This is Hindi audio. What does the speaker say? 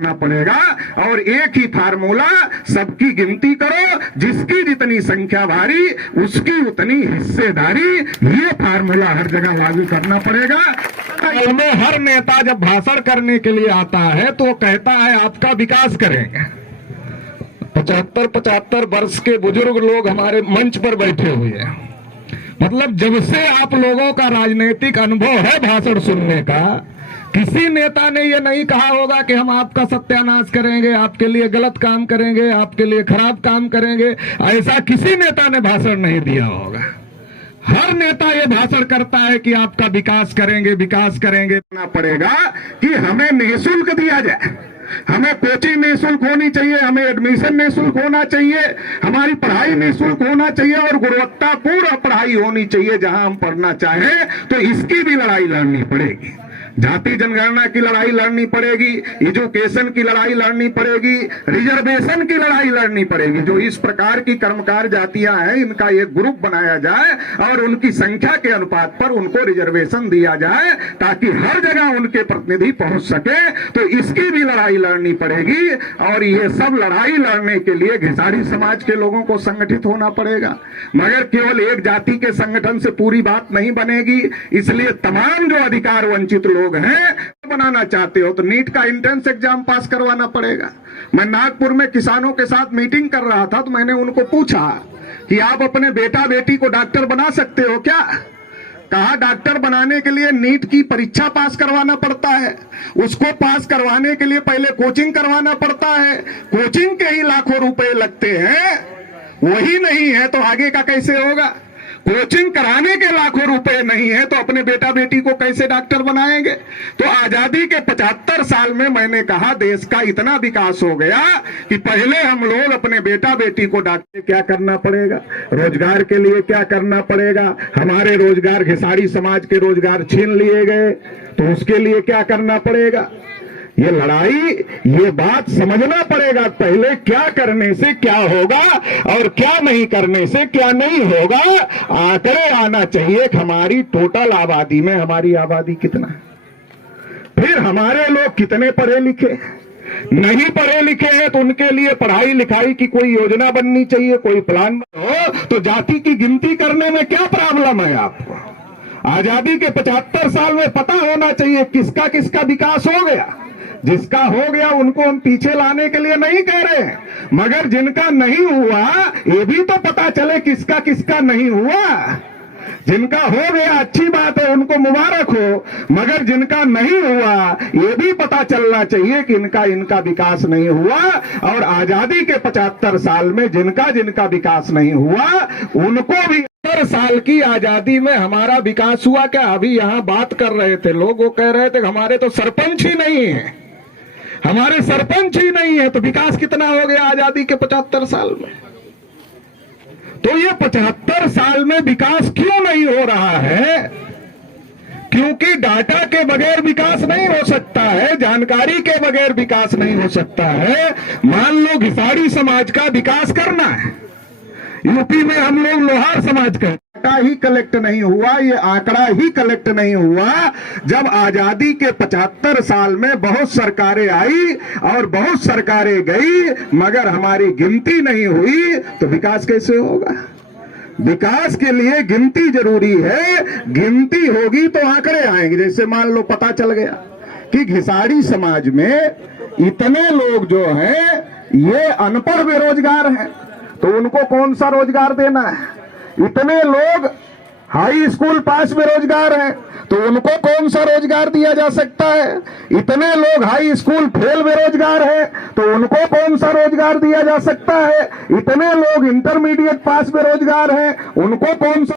करना पड़ेगा और एक ही फार्मूला, सबकी गिनती करो, जिसकी जितनी संख्या भारी उसकी उतनी हिस्सेदारी, ये फार्मूला हर जगह लागू करना पड़ेगा। में हर नेता जब भाषण करने के लिए आता है तो कहता है आपका विकास करेंगे। 75 वर्ष के बुजुर्ग लोग हमारे मंच पर बैठे हुए हैं। मतलब जब से आप लोगों का राजनीतिक अनुभव है भाषण सुनने का, किसी नेता ने ये नहीं कहा होगा कि हम आपका सत्यानाश करेंगे, आपके लिए गलत काम करेंगे, आपके लिए खराब काम करेंगे। ऐसा किसी नेता ने भाषण नहीं दिया होगा। हर नेता ये भाषण करता है कि आपका विकास करेंगे, विकास करेंगे। करना पड़ेगा कि हमें निःशुल्क दिया जाए, हमें कोचिंग निःशुल्क होनी चाहिए, हमें एडमिशन निःशुल्क होना चाहिए, हमारी पढ़ाई निःशुल्क होना चाहिए और गुणवत्तापूर्ण पढ़ाई होनी चाहिए जहां हम पढ़ना चाहें। तो इसकी भी लड़ाई लड़नी पड़ेगी। जाति जनगणना की लड़ाई लड़नी पड़ेगी, एजुकेशन की लड़ाई लड़नी पड़ेगी, रिजर्वेशन की लड़ाई लड़नी पड़ेगी। जो इस प्रकार की कर्मकार जातियां हैं, इनका एक ग्रुप बनाया जाए और उनकी संख्या के अनुपात पर उनको रिजर्वेशन दिया जाए ताकि हर जगह उनके प्रतिनिधि पहुंच सके। तो इसकी भी लड़ाई लड़नी पड़ेगी और ये सब लड़ाई लड़ने के लिए घिसाड़ी समाज के लोगों को संगठित होना पड़ेगा। मगर केवल एक जाति के संगठन से पूरी बात नहीं बनेगी। इसलिए तमाम जो अधिकार वंचित लोग हैं, बनाना चाहते हो तो नीट का एंट्रेंस एग्जाम पास करवाना पड़ेगा। मैं नागपुर में किसानों के साथ मीटिंग कर रहा था तो मैंने उनको पूछा कि आप अपने बेटा बेटी को डॉक्टर बना सकते हो क्या? कहा डॉक्टर बनाने के लिए नीट की परीक्षा पास करवाना पड़ता है, उसको पास करवाने के लिए पहले कोचिंग करवाना पड़ता है, कोचिंग के ही लाखों रुपए लगते हैं। वही नहीं है तो आगे का कैसे होगा? कोचिंग कराने के लाखों रुपए नहीं है तो अपने बेटा बेटी को कैसे डॉक्टर बनाएंगे? तो आजादी के 75 साल में मैंने कहा देश का इतना विकास हो गया कि पहले हम लोग अपने बेटा बेटी को डॉक्टर, क्या करना पड़ेगा? रोजगार के लिए क्या करना पड़ेगा? हमारे रोजगार घिसाड़ी समाज के रोजगार छीन लिए गए तो उसके लिए क्या करना पड़ेगा? ये लड़ाई, ये बात समझना पड़ेगा पहले, क्या करने से क्या होगा और क्या नहीं करने से क्या नहीं होगा। आंकड़े आना चाहिए कि हमारी टोटल आबादी में हमारी आबादी कितना, फिर हमारे लोग कितने पढ़े लिखे, नहीं पढ़े लिखे हैं तो उनके लिए पढ़ाई लिखाई की कोई योजना बननी चाहिए, कोई प्लान हो। तो जाति की गिनती करने में क्या प्रॉब्लम है आपको? आजादी के 75 साल में पता होना चाहिए किसका किसका विकास हो गया। जिसका हो गया उनको हम पीछे लाने के लिए नहीं कह रहे हैं, मगर जिनका नहीं हुआ ये भी तो पता चले किसका किसका नहीं हुआ। जिनका हो गया अच्छी बात है, उनको मुबारक हो, मगर जिनका नहीं हुआ ये भी पता चलना चाहिए कि इनका विकास नहीं हुआ। और आजादी के 75 साल में जिनका जिनका विकास नहीं हुआ उनको भी 70 साल की आजादी में हमारा विकास हुआ क्या? अभी यहाँ बात कर रहे थे लोग, वो कह रहे थे हमारे तो सरपंच ही नहीं है, हमारे सरपंच ही नहीं है, तो विकास कितना हो गया आजादी के 75 साल में? तो ये 75 साल में विकास क्यों नहीं हो रहा है? क्योंकि डाटा के बगैर विकास नहीं हो सकता है, जानकारी के बगैर विकास नहीं हो सकता है। मान लो घिसाड़ी समाज का विकास करना है, यूपी में हम लोग लोहार समाज का डाटा ही कलेक्ट नहीं हुआ, ये आंकड़ा ही कलेक्ट नहीं हुआ। जब आजादी के 75 साल में बहुत सरकारें आई और बहुत सरकारें गई मगर हमारी गिनती नहीं हुई तो विकास कैसे होगा? विकास के लिए गिनती जरूरी है, गिनती होगी तो आंकड़े आएंगे। जैसे मान लो पता चल गया कि घिसाड़ी समाज में इतने लोग जो हैं ये अनपढ़ बेरोजगार हैं, तो उनको कौन सा रोजगार देना है? इतने लोग हाई स्कूल पास बेरोजगार हैं तो उनको कौन सा रोजगार दिया जा सकता है? इतने लोग हाई स्कूल फेल बेरोजगार हैं तो उनको कौन सा रोजगार दिया जा सकता है? इतने लोग इंटरमीडिएट पास बेरोजगार हैं, उनको कौन सा